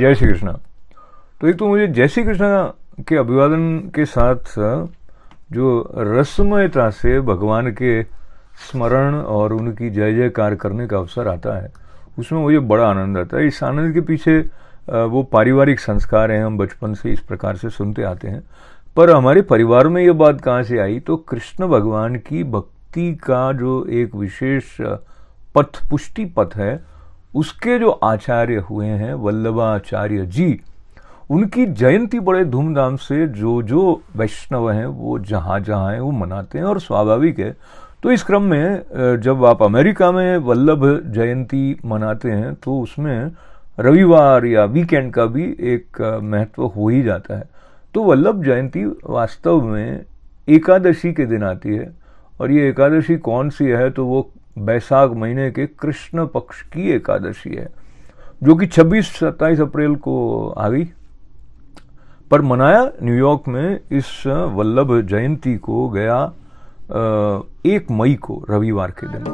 जय श्री कृष्ण। तो एक तो मुझे जय श्री कृष्ण के अभिवादन के साथ जो रसमयता से भगवान के स्मरण और उनकी जय जयकार करने का अवसर आता है, उसमें मुझे बड़ा आनंद आता है। इस आनंद के पीछे वो पारिवारिक संस्कार हैं, हम बचपन से इस प्रकार से सुनते आते हैं। पर हमारे परिवार में ये बात कहाँ से आई, तो कृष्ण भगवान की भक्ति का जो एक विशेष पथ, पुष्टि पथ है, उसके जो आचार्य हुए हैं वल्लभाचार्य जी, उनकी जयंती बड़े धूमधाम से जो वैष्णव हैं वो जहाँ जहाँ हैं वो मनाते हैं, और स्वाभाविक है। तो इस क्रम में जब आप अमेरिका में वल्लभ जयंती मनाते हैं तो उसमें रविवार या वीकेंड का भी एक महत्व हो ही जाता है। तो वल्लभ जयंती वास्तव में एकादशी के दिन आती है, और ये एकादशी कौन सी है, तो वो बैसाख महीने के कृष्ण पक्ष की एकादशी है, जो कि 26-27 अप्रैल को आ गई। पर मनाया न्यूयॉर्क में इस वल्लभ जयंती को गया 1 मई को, रविवार के दिन।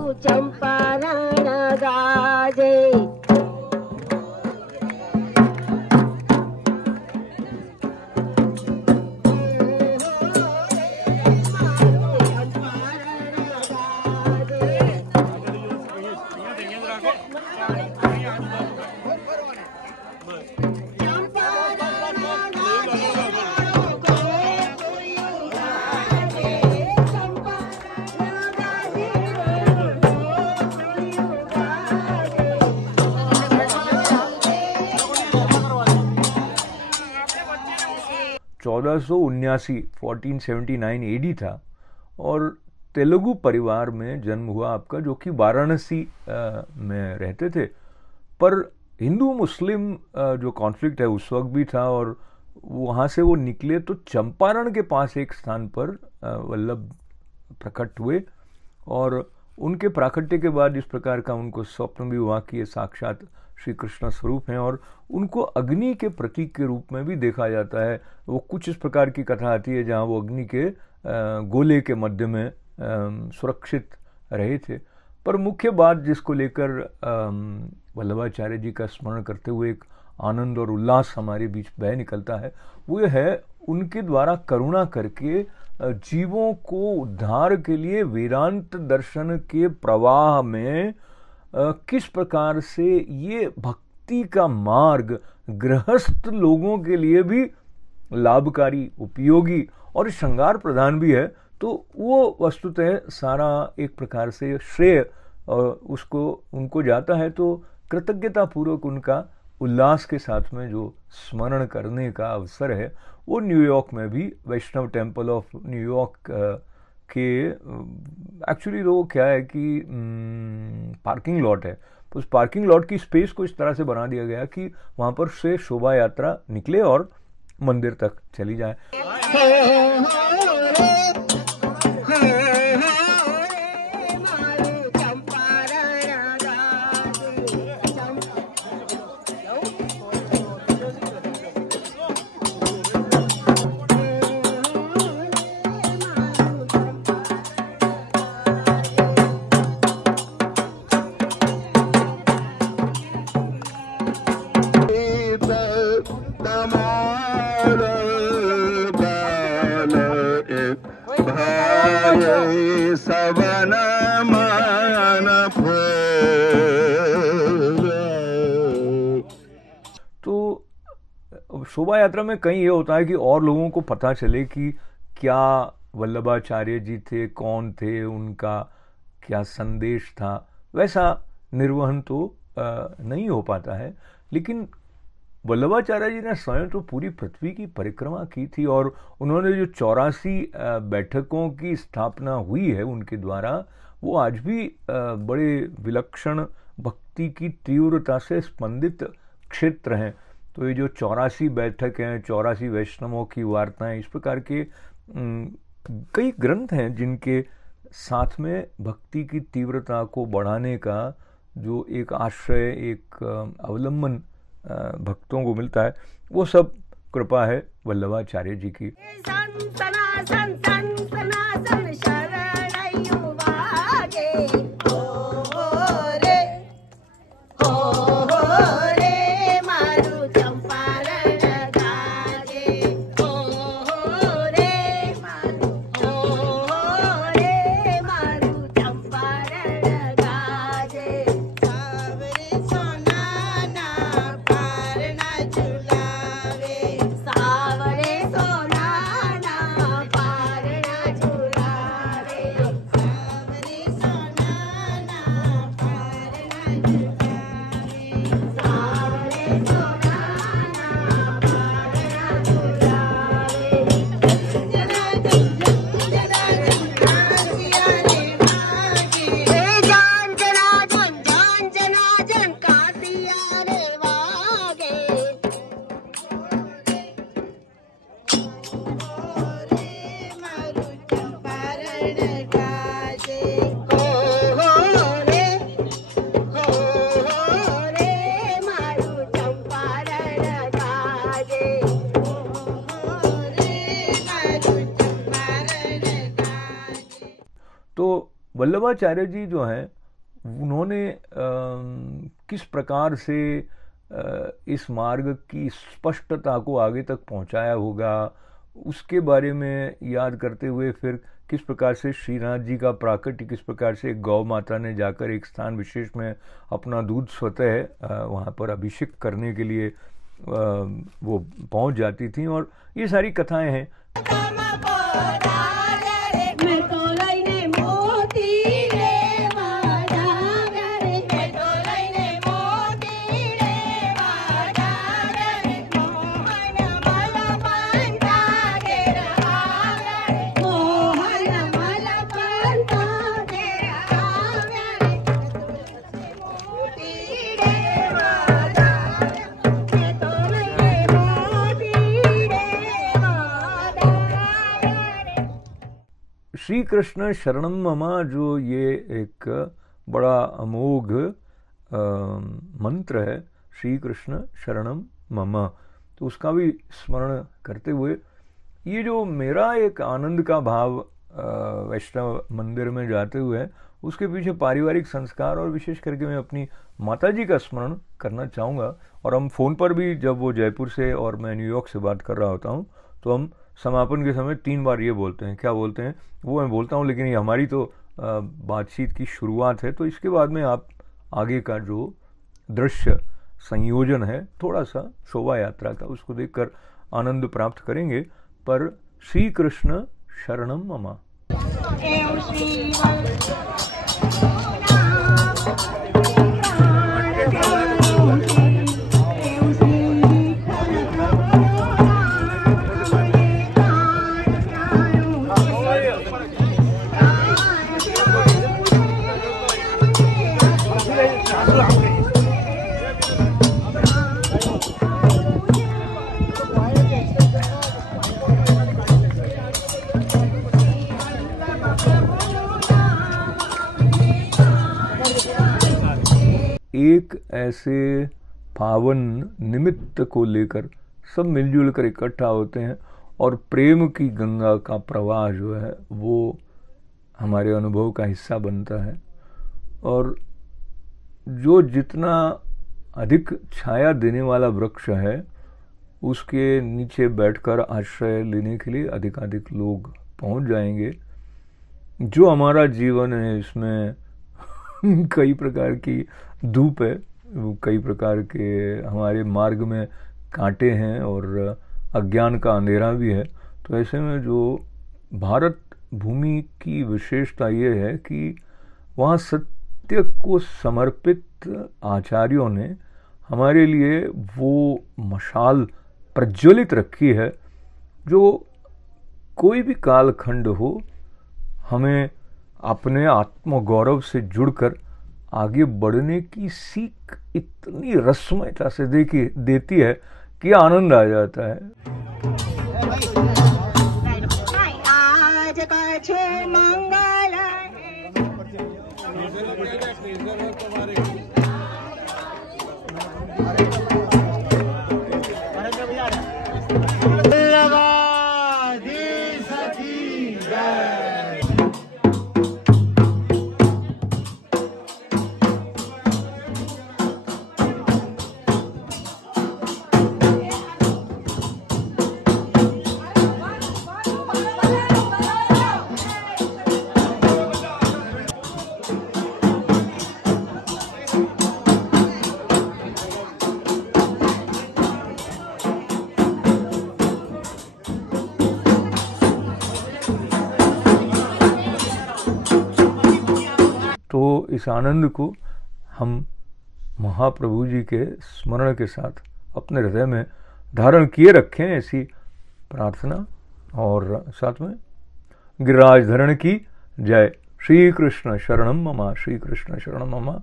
(1479) 1479 एडी था, और तेलुगु परिवार में जन्म हुआ आपका, जो कि वाराणसी में रहते थे। पर हिंदू मुस्लिम जो कॉन्फ्लिक्ट है उस वक्त भी था, और वहाँ से वो निकले तो चंपारण के पास एक स्थान पर वल्लभ प्रकट हुए, और उनके प्राकट्य के बाद इस प्रकार का उनको स्वप्न भी हुआ कि ये साक्षात श्री कृष्ण स्वरूप हैं, और उनको अग्नि के प्रतीक के रूप में भी देखा जाता है। वो कुछ इस प्रकार की कथा आती है जहाँ वो अग्नि के गोले के मध्य में सुरक्षित रहे थे। पर मुख्य बात जिसको लेकर वल्लभाचार्य जी का स्मरण करते हुए एक आनंद और उल्लास हमारे बीच बह निकलता है, वो है उनके द्वारा करुणा करके जीवों को उद्धार के लिए वेदांत दर्शन के प्रवाह में किस प्रकार से ये भक्ति का मार्ग गृहस्थ लोगों के लिए भी लाभकारी, उपयोगी और श्रृंगार प्रधान भी है। तो वो वस्तुतः सारा एक प्रकार से श्रेय उसको उनको जाता है। तो कृतज्ञता पूर्वक उनका उल्लास के साथ में जो स्मरण करने का अवसर है, वो न्यूयॉर्क में भी वैष्णव टेम्पल ऑफ न्यूयॉर्क के एक्चुअली वो क्या है कि पार्किंग लॉट है, तो उस पार्किंग लॉट की स्पेस को इस तरह से बना दिया गया कि वहाँ पर से शोभा यात्रा निकले और मंदिर तक चली जाए। तो शोभा यात्रा में कहीं ये होता है कि और लोगों को पता चले कि क्या वल्लभाचार्य जी थे, कौन थे, उनका क्या संदेश था। वैसा निर्वहन तो नहीं हो पाता है, लेकिन वल्लभाचार्य जी ने स्वयं तो पूरी पृथ्वी की परिक्रमा की थी, और उन्होंने जो 84 बैठकों की स्थापना हुई है उनके द्वारा, वो आज भी बड़े विलक्षण भक्ति की तीव्रता से स्पंदित क्षेत्र हैं। तो ये जो 84 बैठक हैं, 84 वैष्णवों की वार्ताएं, इस प्रकार के कई ग्रंथ हैं जिनके साथ में भक्ति की तीव्रता को बढ़ाने का जो एक आश्रय, एक अवलंबन भक्तों को मिलता है, वो सब कृपा है वल्लभाचार्य जी की। वल्लभाचार्य जी जो हैं उन्होंने किस प्रकार से इस मार्ग की स्पष्टता को आगे तक पहुंचाया होगा, उसके बारे में याद करते हुए फिर किस प्रकार से श्रीनाथ जी का प्राकट्य, किस प्रकार से गौ माता ने जाकर एक स्थान विशेष में अपना दूध स्वतः वहाँ पर अभिषेक करने के लिए वो पहुँच जाती थी, और ये सारी कथाएं हैं। श्री कृष्ण शरणम ममा, जो ये एक बड़ा अमोघ मंत्र है, श्री कृष्ण शरणम ममा, तो उसका भी स्मरण करते हुए ये जो मेरा एक आनंद का भाव वैष्णव मंदिर में जाते हुए, उसके पीछे पारिवारिक संस्कार और विशेष करके मैं अपनी माता जी का स्मरण करना चाहूँगा। और हम फ़ोन पर भी, जब वो जयपुर से और मैं न्यूयॉर्क से बात कर रहा होता हूँ, तो हम समापन के समय 3 बार ये बोलते हैं। क्या बोलते हैं वो मैं बोलता हूँ, लेकिन ये हमारी तो बातचीत की शुरुआत है, तो इसके बाद में आप आगे का जो दृश्य संयोजन है थोड़ा सा शोभा यात्रा का, उसको देखकर आनंद प्राप्त करेंगे। पर श्री कृष्ण शरणम ममा। एक ऐसे पावन निमित्त को लेकर सब मिलजुल कर इकट्ठा होते हैं, और प्रेम की गंगा का प्रवाह जो है वो हमारे अनुभव का हिस्सा बनता है। और जो जितना अधिक छाया देने वाला वृक्ष है, उसके नीचे बैठकर आश्रय लेने के लिए अधिकाधिक लोग पहुंच जाएंगे। जो हमारा जीवन है, इसमें कई प्रकार की धूप है, कई प्रकार के हमारे मार्ग में कांटे हैं और अज्ञान का अंधेरा भी है। तो ऐसे में जो भारत भूमि की विशेषता ये है कि वहाँ सत्य को समर्पित आचार्यों ने हमारे लिए वो मशाल प्रज्वलित रखी है, जो कोई भी कालखंड हो हमें अपने आत्मगौरव से जुड़कर आगे बढ़ने की सीख इतनी रसमयता से देती है कि आनंद आ जाता है। आज का मंगल इस आनंद को हम महाप्रभु जी के स्मरण के साथ अपने हृदय में धारण किए रखें, ऐसी प्रार्थना। और साथ में गिरिराज धरण की जय। श्री कृष्ण शरणम ममा, श्री कृष्ण शरणम ममा,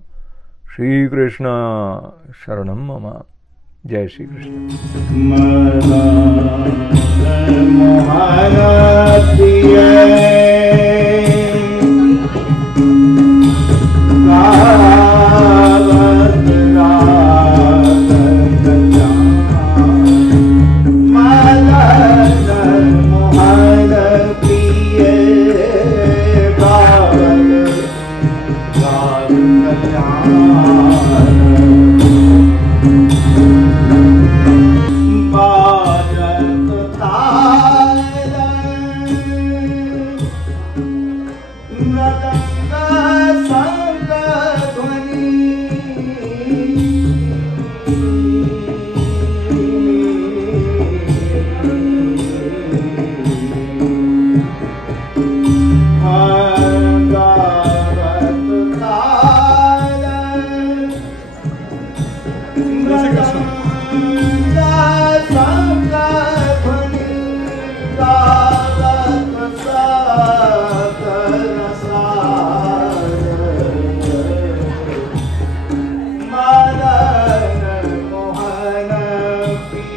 श्री कृष्ण शरणम ममा। जय श्री कृष्ण।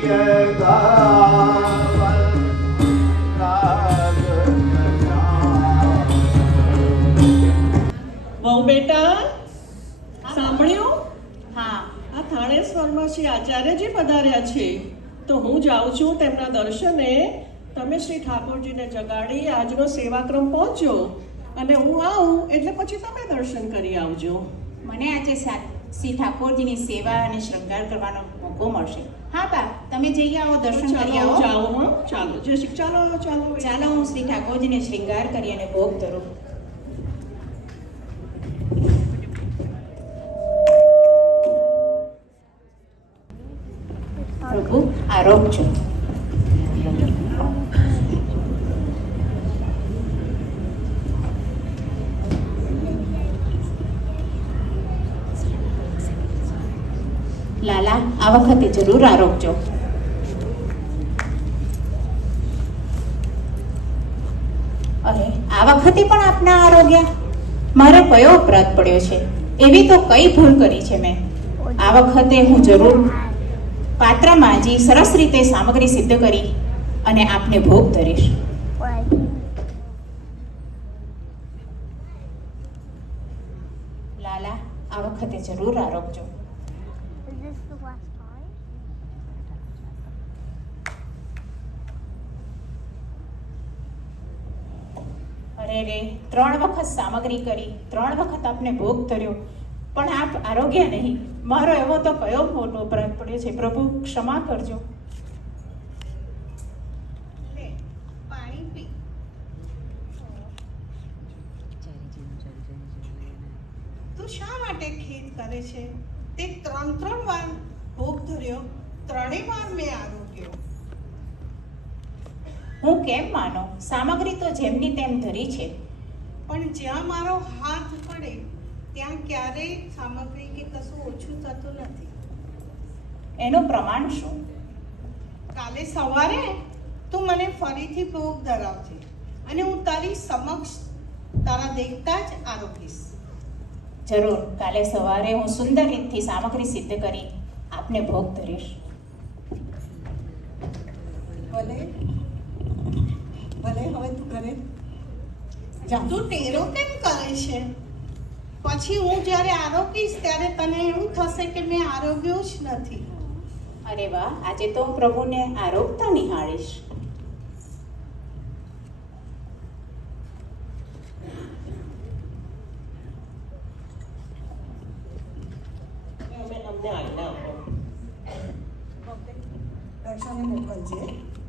વહુ બેટા સાંભળ્યું? હા, આ થાણેશ્વરમાં શ્રી આચાર્યજી પધાર્યા છે, તો હું જાઉં છું તેમના દર્શને. તમે શ્રી ઠાકોરજીને જગાડી આજનો સેવાક્રમ પહોંચો, અને હું આવું એટલે પછી તમે દર્શન કરી આવજો. મને આજે શ્રી ઠાકોરજીની સેવા અને શૃંગાર કરવાનો મોકો મળશે. હા બા, તમે જઈ આવો, દર્શન કરી આવો. જાઓ. હા ચાલો, જય શ્રી ચાલો ચાલો ચાલો, હું શ્રી ઠાકોરજીને શૃંગાર કરી અને ભોગ ધરું. પ્રભુ આરોગજો. લાલા, આ વખતે જરૂર આરોગજો. અરે, આ વખતે પણ આપના આરોગ્યા? મારો કયો અપરાધ પડ્યો છે? એવી તો કઈ ભૂલ કરી છે મેં? આ વખતે હું જરૂર પાત્ર માંજી સરસ રીતે સામગ્રી સિદ્ધ કરી અને આપને ભોગ ધરીશ. લાલા, આ વખતે જરૂર આરોગજો. અરે રે, 3 વખત સામગ્રી કરી, 3 વખત આપને ભોગ ધર્યો, પણ આપ આરોગ્ય નહીં. મારો એવો તો કયો મોટો અપરાધ પડ્યો છે? પ્રભુ ક્ષમા કરજો. પાણી પી. તું શા માટે ખેદ કરે છે? તે 3 વાર ભોગ ધર્યો, 3 વાર મેં આરોગ્યો. હું કેમ માનો? સામગ્રી તો જેમની તેમ ધરી છે. પણ જ્યાં મારો હાથ પડે ત્યાં ક્યારેય સામગ્રી કે કશું ઓછું થતું નથી. એનું પ્રમાણ શું? કાલે સવારે તું મને ફરીથી ભોગ ધરાવજે, અને હું તારી સમક્ષ તારા દેખતા જ આરોગીશ. જરૂર, કાલે સવારે હું સુંદર રીતથી સામગ્રી સિદ્ધ કરી આપને ભોગ ધરીશ. ભલે ભલે, હવે તું ઘરે જા. તું ટેરો કેમ કરે છે? પછી હું જ્યારે આરોગીશ ત્યારે તને એવું થશે કે મેં આરોગ્યો જ નથી. અરે વાહ, આજે તો હું પ્રભુને આરોગતા નિહાળીશ. દર્શને મોકલજે.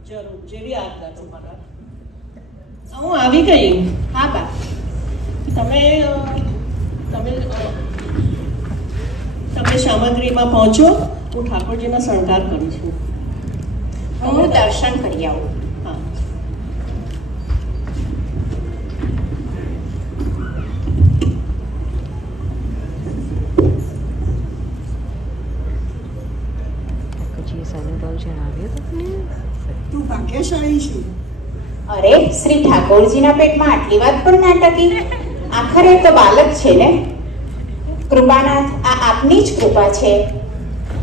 જરૂર, જેવી આજ્ઞા તમારા. હું આવી ગઈ. હા બા. તમે સામગ્રીમાં પહોંચો, હું ઠાકોરજીનો શણગાર કરું છું. હું દર્શન કરી આવું. હા. તું ભાગ્યશાળી છે. અરે, શ્રી ઠાકોરજીના પેટમાં આટલી વાત પણ ના ટકી. આખરે તો બાલક છે ને. કૃપાનાથ, આ આપની જ કૃપા છે.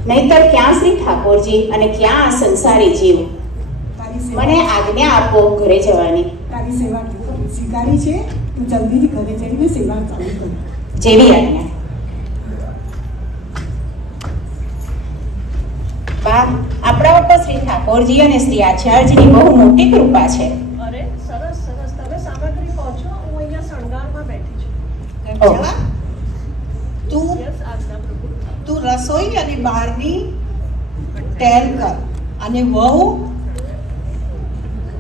નહીતર ક્યાં શ્રી ઠાકોરજી અને ક્યાં આ સંસારી જીવ. મને આજ્ઞા આપો ઘરે જવાની. તારી સેવા સ્વીકારી છે, તું જલ્દીથી ઘરે જઈને સેવા ચાલુ કર. જેવી આજ્ઞા. બા, આપણા ઉપર શ્રી ઠાકોરજી અને શ્રી આચાર્યજીની બહુ મોટી કૃપા છે. અરે સરસ સરસ. તમે સામગ્રી પહોંચો, હું અહીંયા શણગારમાં બેઠી છું. તું રસોઈ અને બહારની ટેલ કર, અને વહુ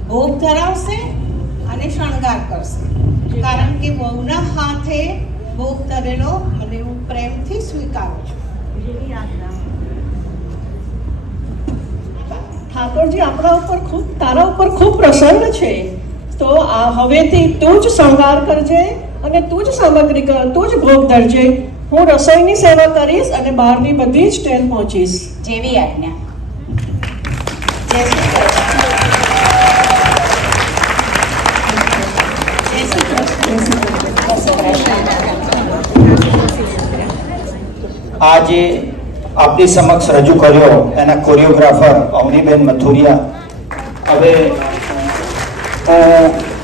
ભોગ ધરાવશે અને શણગાર કરશે. કારણ કે વહુના હાથે ભોગ ધરેલો મને હું પ્રેમથી સ્વીકારું છું. ઠાકોરજી આપણા ઉપર તારા ઉપર ખૂબ પ્રસન્ન છે. તો આ હવેથી તું જ શણગાર કરજે, અને તું જ સામગ્રી કર, તું જ ભોગ ધરજે. હું રસોઈની સેવા કરીશ અને બહારની બધી જ ટેલ પહોંચીશ. જેવી આજ્ઞા. જય શ્રી કૃષ્ણ. આજે આપની સમક્ષ રજૂ કર્યો એના કોરિયોગ્રાફર અવનીબેન મથુરિયા. હવે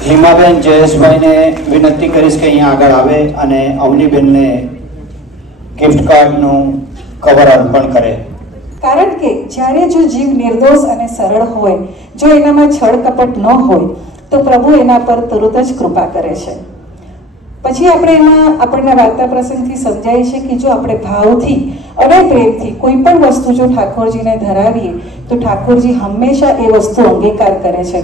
હિમાબેન જયેશભાઈને વિનંતી કરીશ કે અહીંયા આગળ આવે અને અવનીબેનને ગિફ્ટ કાર્ડનું કવર અર્પણ કરે. કારણ કે જ્યારે જો જીવ નિર્દોષ અને સરળ હોય, જો એનામાં છળ કપટ ન હોય, તો પ્રભુ એના પર તરત જ કૃપા કરે છે. પછી આપણે એમાં આપણને વાર્તા પ્રસંગથી સમજાય છે કે જો આપણે ભાવથી અને પ્રેમથી કોઈ પણ વસ્તુ જો ઠાકોરજીને ધરાવીએ તો ઠાકોરજી હંમેશા એ વસ્તુ અંગીકાર કરે છે.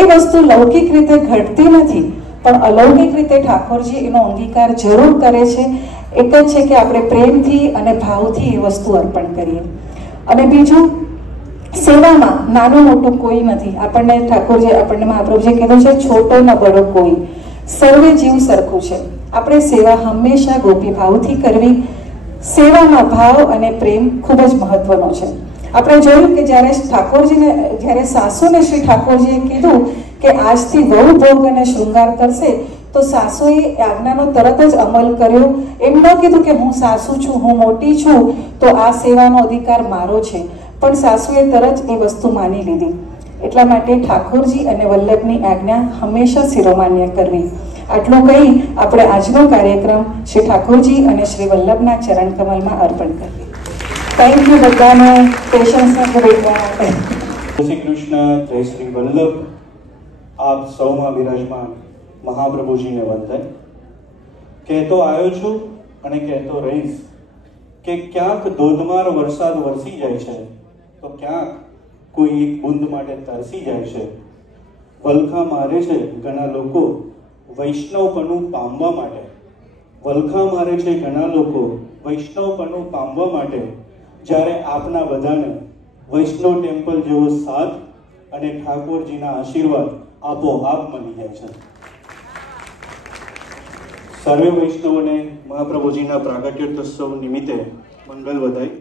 એ વસ્તુ લૌકિક રીતે ઘટતી નથી, પણ અલૌકિક રીતે ઠાકોરજી એનો અંગીકાર જરૂર કરે છે. એક જ છે કે આપણે પ્રેમથી અને ભાવથી એ વસ્તુ અર્પણ કરીએ. અને બીજું, સેવામાં નાનું મોટું કોઈ નથી. આપણને ઠાકોરજી આપણને મહાપ્રભુજીએ કીધું છે, છોટો ન બડો કોઈ, સર્વે જીવ સરખું છે. આપણે સેવા હંમેશા ગોપી ભાવથી કરવી. સેવામાં ભાવ અને પ્રેમ ખૂબ જ મહત્વનો છે. આપણે જોયું કે જ્યારે સાસુને શ્રી ઠાકોરજીએ કીધું કે આજથી વહુ ભોગ અને શૃંગાર કરશે, તો સાસુએ આજ્ઞાનો તરત જ અમલ કર્યો. એમ ન કીધું કે હું સાસુ છું, હું મોટી છું, તો આ સેવાનો અધિકાર મારો છે, પણ સાસુએ તરત એ વસ્તુ માની લીધી. એટલા માટે ઠાકોરજી અને વલ્લભની આજ્ઞા હંમેશા શિરોમાન્ય કરવી. આટલું કહી આપણે આજનો કાર્યક્રમ શ્રી ઠાકોરજી અને શ્રી વલ્લભના ચરણ કમલમાં અર્પણ કરીએ. થેન્ક યુ બધાને પેશન્સને ભેટવા માટે. જય શ્રી કૃષ્ણ, જય શ્રી વલ્લભ. આપ સૌમાં બિરાજમાન મહાપ્રભુજીને વંદન. કહેતો આવ્યો છું અને કહેતો રહીશ કે ક્યાંક ધોધમાર વરસાદ વરસી જાય છે, તો ક્યાંક કોઈ એક બુંદ માટે તરસી જાય છે. વલખા મારે છે ઘણા લોકો વૈષ્ણવપણું પામવા માટે. વલખા મારે છે ઘણા લોકો વૈષ્ણવપણું પામવા માટે. જ્યારે આપના બધાને વૈષ્ણવ ટેમ્પલ જેવો સાથ અને ઠાકોરજીના આશીર્વાદ આપોઆપ મળી જાય છે. સર્વે વૈષ્ણવોને મહાપ્રભુજીના પ્રાગટ્યોત્સવ નિમિત્તે મંગલ વધાઈ.